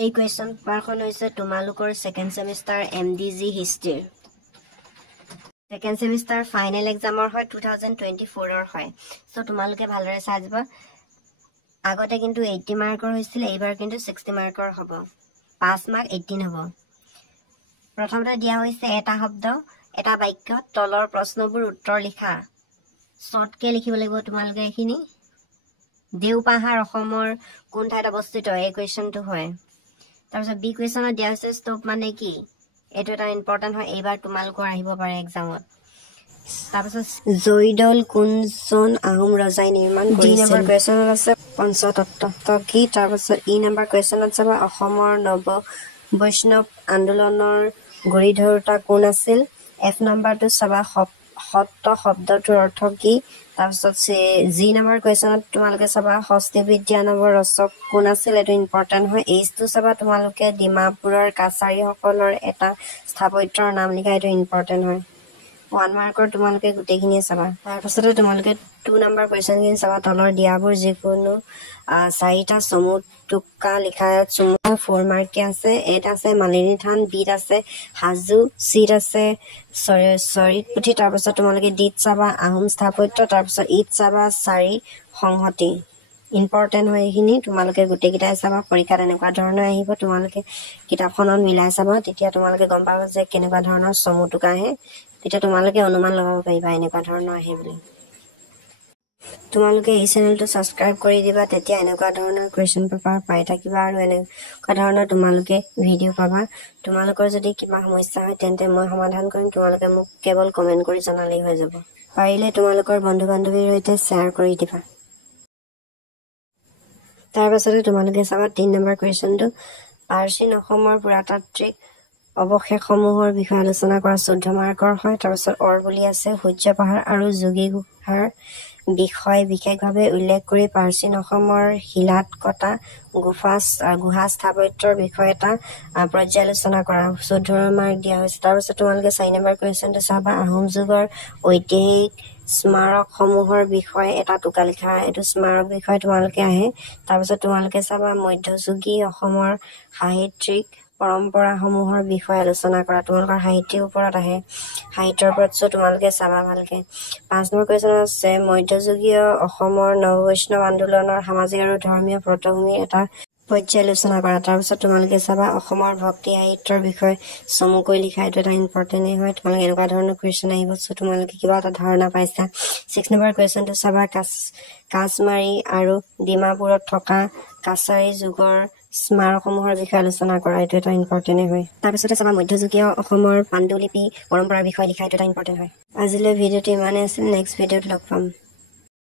এই কুৱেশ্যন পেপাৰখন হৈছে তোমালোকৰ second semester MDG history second semester final এক্সামৰ হয় 2024 হয় সো তোমালোকে ভালদৰে চাই যাবা আগতে কিন্তু 80 মাৰ্কৰ হৈছিল এইবাৰ কিন্তু 60 মাৰ্কৰ হ'ব 5 মাৰ্ক 18 হ'ব প্ৰথমতে দিয়া হৈছে এটা শব্দ এটা বাক্য তলৰ প্ৰশ্নবোৰ উত্তৰ লিখা শৰ্টকে লিখিব লাগিব তোমালোকে এখিনি দেওপাহাৰ অসমৰ কোন ঠাইত অৱস্থিত এই কুৱেশ্যনটো হয় তাৰপিছত বি কুৱেশ্যনত দিয়া হৈছে স্তূপ মানে কি এটো এটা ইম্পৰ্টেন্ট হয় এইবাৰ তোমালোকৰ আহিব পাৰে এক্সামত তাৰপিছত জয়দৌল কোনজন আহোম ৰজাই নিৰ্মাণ কৰিছিল ডি নম্বৰ কুৱেশ্যনত আছে পঞ্চতত্ত্ব কি তাৰপিছত ই নম্বৰ কুৱেশ্যনত চাবা অসমৰ নৱ বৈষ্ণৱ আন্দোলনৰ গৰিধৰোতা কোন আছিল এফ নম্বৰটো চাবা সত্য শব্দটোৰ অৰ্থ কি তাৰপিছত জি নম্বৰ কুৱেশ্যনত তোমালোকে চাবা ষষ্ঠী বিদ্যা নবৰ ৰচক কোন আছিল এটো ইম্পৰ্টেন্ট হয় এইটো চাবা তোমালোকে ডিমাপুৰৰ কাছাৰীসকলৰ এটা স্থাপত্যৰ নাম লিখা এটো ইম্পৰ্টেন্ট হয় 1 মাৰ্কৰ তোমালোকে গুটেইখিনিয়ে চাবা তাৰপিছতে তোমালোকে 2 নম্বৰ কুৱেশ্যনখিনি চাবা তলৰ দিয়াবোৰ যিকোনো চাৰিটা চমুটুকা লিখা চমু 4 মাৰ্কে আছে এটা আছে মালিনী থান বিত আছে হাজু চিত আছে চৰিত পুথি তাৰপিছত তোমালোকে ডিত চাবা আহোম স্থাপত্য তাৰপিছত ইত চাবা চাৰি সংহতি ইম্পৰ্টেন্ট হয় এইখিনি তোমালোকে গুটেইকিটাই চাবা পৰীক্ষাত এনেকুৱা ধৰণৰ আহিব তোমালোকে কিতাপখনত মিলাই চাবা তেতিয়া তোমালোকে গম পাবা যে কেনেকুৱা ধৰণৰ চমুটুকা আহে তেতিয়া তোমালোকে অনুমান লগাব পাৰিবা এনেকুৱা ধৰণৰ আহে বুলি তোমালোকে এই চেনেলটো সাবস্ক্ৰাইব কৰি দিবা তেতিয়া এনেকুৱা ধৰণৰ কুৱেশ্যন পেপাৰ পাই থাকিবা আৰু এনেকুৱা ধৰণৰ তোমালোকে ভিডিঅ' পাবা তোমালোকৰ যদি কিবা সমস্যা হয় তেন্তে মই সমাধান কৰিম তোমালোকে মোক কেৱল কমেন্ট কৰি জনালেই হৈ যাব পাৰিলে তোমালোকৰ বন্ধু বান্ধৱীৰ সৈতে শ্বেয়াৰ কৰি দিবা তাৰপাছতে তোমালোকে চাবা 3 নম্বৰ কুৱেশ্যনটো প্ৰাচীন অসমৰ পুৰাতাত্ত্বিক অৱশেষসমূহৰ বিষয়ে আলোচনা কৰা 14 মাৰ্কৰ হয় তাৰপিছত অৰ বুলি আছে সূৰ্য পাহাৰ আৰু যোগী গুহাৰ বিষয় বিশেষভাৱে উল্লেখ কৰি প্ৰাচীন অসমৰ শিলাত কটা গুহা স্থাপত্যৰ বিষয়ে এটা পৰ্যালোচনা কৰা 14 মাৰ্ক দিয়া হৈছে তাৰপিছত তোমালোকে 4 নম্বৰ কুৱেশ্যনটো চাবা আহোম যুগৰ ঐতিহাসিক স্মাৰকসমূহৰ বিষয়ে এটা টুকা লিখা এটো স্মাৰক বিষয় তোমালোকে আহে তাৰপিছত তোমালোকে চাবা মধ্যযুগী অসমৰ সাহিত্যিক পৰম্পৰাসমূহৰ বিষয়ে আলোচনা কৰা তোমালোকৰ সাহিত্যৰ ওপৰত আহে সাহিত্যৰ ওপৰত তোমালোকে চাবা ভালকে 5 নম্বৰ কুৱেশ্যন আছে মধ্যযুগীয় অসমৰ নৱবৈষ্ণৱ আন্দোলনৰ সামাজিক আৰু ধৰ্মীয় পটভূমি এটা পৰ্যালোচনা কৰা তাৰপিছত তোমালোকে চাবা অসমৰ ভক্তি সাহিত্যৰ বিষয়ে চমুকৈ লিখা এটো এটা ইম্পৰ্টেন্ট হয় তোমালোকে এনেকুৱা ধৰণৰ কুৱেশ্যন আহিব তোমালোকে কিবা এটা ধাৰণা পাইছা 6 নম্বৰ কুৱেশ্যনটো চাবা কাছমাৰী আৰু ডিমাপুৰত থকা কাছাৰী যুগৰ স্মাৰকসমূহৰ বিষয়ে আলোচনা কৰা এটো এটা ইম্পৰ্টেন্ট হয় তাৰপিছতে চাবা মধ্যযুগীয় অসমৰ পাণ্ডুলিপি পৰম্পৰাৰ বিষয়ে লিখা এটো এটা ইম্পৰ্টেন্ট হয় আজিলৈ ভিডিঅ'টো ইমানেই আছিল নেক্সট ভিডিঅ'ত লগ পাম